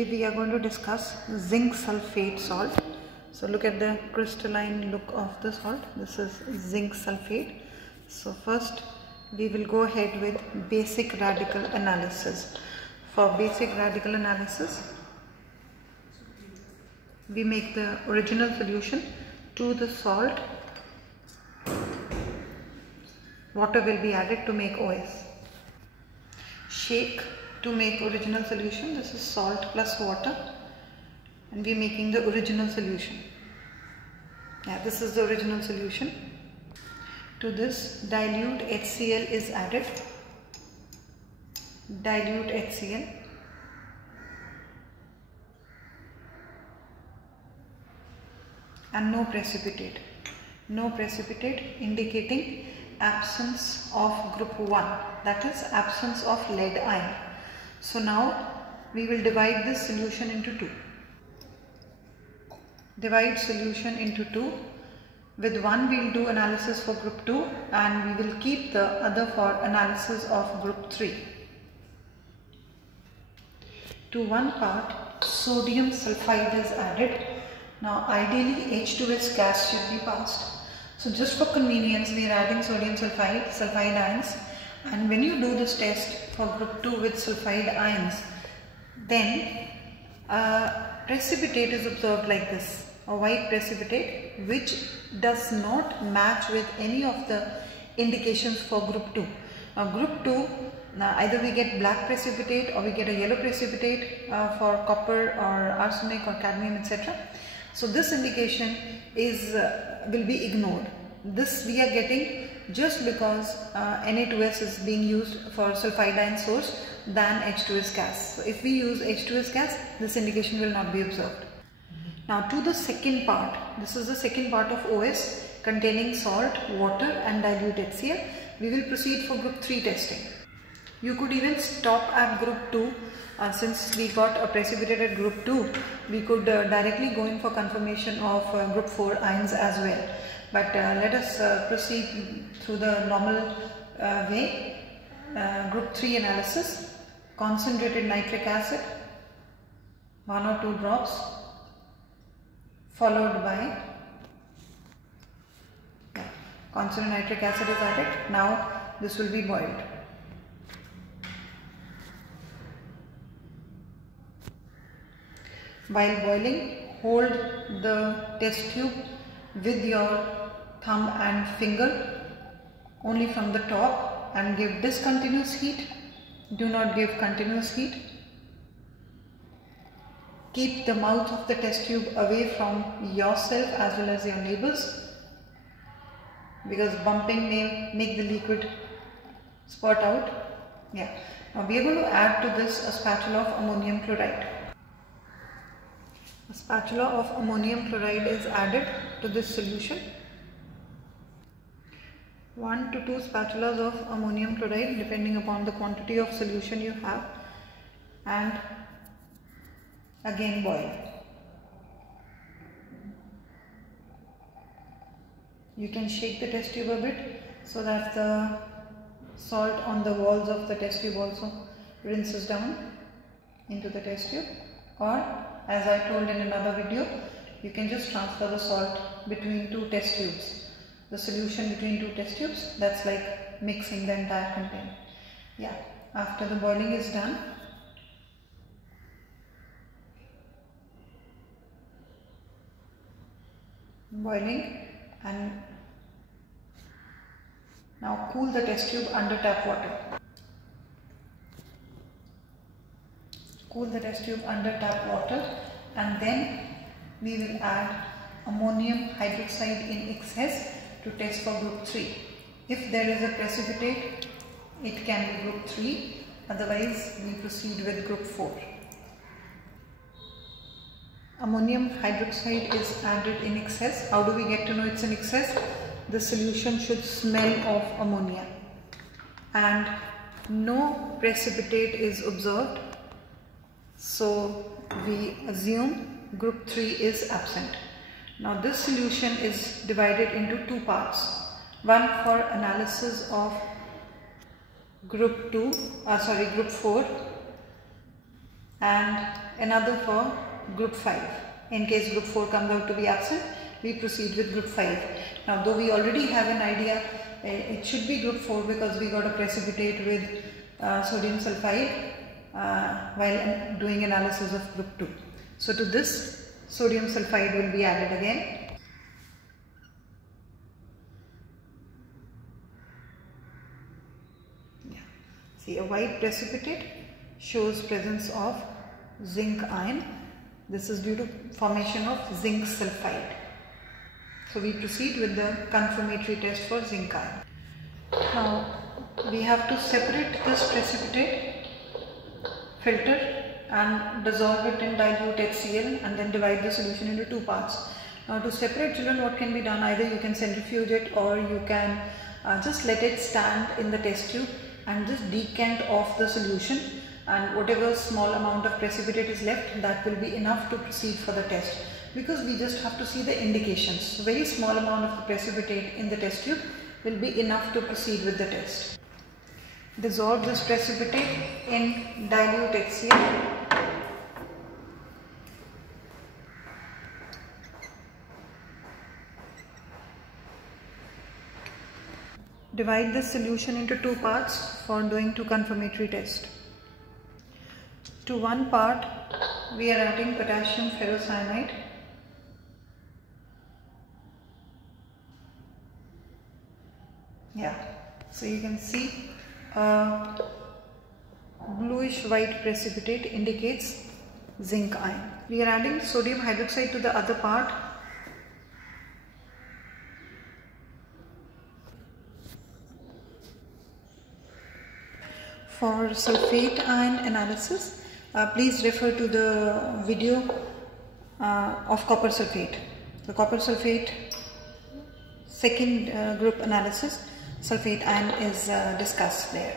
Today we are going to discuss zinc sulfate salt. So look at the crystalline look of the salt. This is zinc sulfate. So first we will go ahead with basic radical analysis. For basic radical analysis, we make the original solution to the salt. Water will be added to make OS. Shake to make original solution. This is salt plus water, and we are making the original solution. This is the original solution. To this, dilute HCl is added. Dilute HCl. And no precipitate. No precipitate, indicating absence of group 1, that is absence of lead ion. So now we will divide this solution into two. Divide solution into two. With one we will do analysis for group 2 and we will keep the other for analysis of group 3. To one part sodium sulfide is added. Now ideally H2S gas should be passed. So just for convenience we are adding sodium sulfide ions, and when you do this test for group 2 with sulfide ions, then precipitate is observed like this, a white precipitate which does not match with any of the indications for group 2. Now group 2, either we get black precipitate or we get a yellow precipitate for copper or arsenic or cadmium, etc. So this indication is will be ignored. This we are getting just because Na2S is being used for sulfide ion source than H2S gas. So if we use H2S gas, this indication will not be observed. Now to the second part, this is the second part of OS containing salt, water and dilute HCl. We will proceed for group 3 testing. You could even stop at group 2. Since we got a precipitate at group 2, we could directly go in for confirmation of group 4 ions as well. But let us proceed through the normal way. Group 3 analysis. Concentrated nitric acid, 1 or 2 drops, followed by concentrated nitric acid is added. Now this will be boiled. While boiling, hold the test tube with your thumb and finger only from the top and give discontinuous heat. Do not give continuous heat. Keep the mouth of the test tube away from yourself as well as your neighbors, because bumping may make the liquid spurt out. Now we are going to add to this a spatula of ammonium chloride. A spatula of ammonium chloride is added to this solution. 1 to 2 spatulas of ammonium chloride depending upon the quantity of solution you have, and again boil. You can shake the test tube a bit so that the salt on the walls of the test tube also rinses down into the test tube, or as I told in another video, you can just transfer the salt between 2 test tubes. The solution between 2 test tubes, that's like mixing the entire container. After the boiling is done, and now cool the test tube under tap water. Cool the test tube under tap water, and then we will add ammonium hydroxide in excess to test for group 3. If there is a precipitate, it can be group 3, otherwise we proceed with group 4. Ammonium hydroxide is added in excess. How do we get to know it's in excess? The solution should smell of ammonia and no precipitate is observed. So we assume group 3 is absent. Now this solution is divided into 2 parts. One for analysis of group 4 and another for group 5. In case group 4 comes out to be absent, we proceed with group 5. Now though we already have an idea, it should be group 4 because we got a precipitate with sodium sulfide while doing analysis of group 2. So to this, sodium sulfide will be added again. See, a white precipitate shows presence of zinc ion. This is due to formation of zinc sulfide. So we proceed with the confirmatory test for zinc ion. Now we have to separate this precipitate, filter and dissolve it in dilute HCl and then divide the solution into 2 parts. Now to separate, children, what can be done? Either you can centrifuge it or you can just let it stand in the test tube and just decant off the solution, and whatever small amount of precipitate is left, that will be enough to proceed for the test, because we just have to see the indications. So very small amount of the precipitate in the test tube will be enough to proceed with the test. Dissolve this precipitate in dilute HCl. Divide this solution into 2 parts for doing 2 confirmatory tests. To 1 part, we are adding potassium ferrocyanide. Yeah, so you can see bluish white precipitate indicates zinc ion. We are adding sodium hydroxide to the other part. For sulfate ion analysis, please refer to the video of copper sulfate. The copper sulfate second group analysis, sulfate ion is discussed there.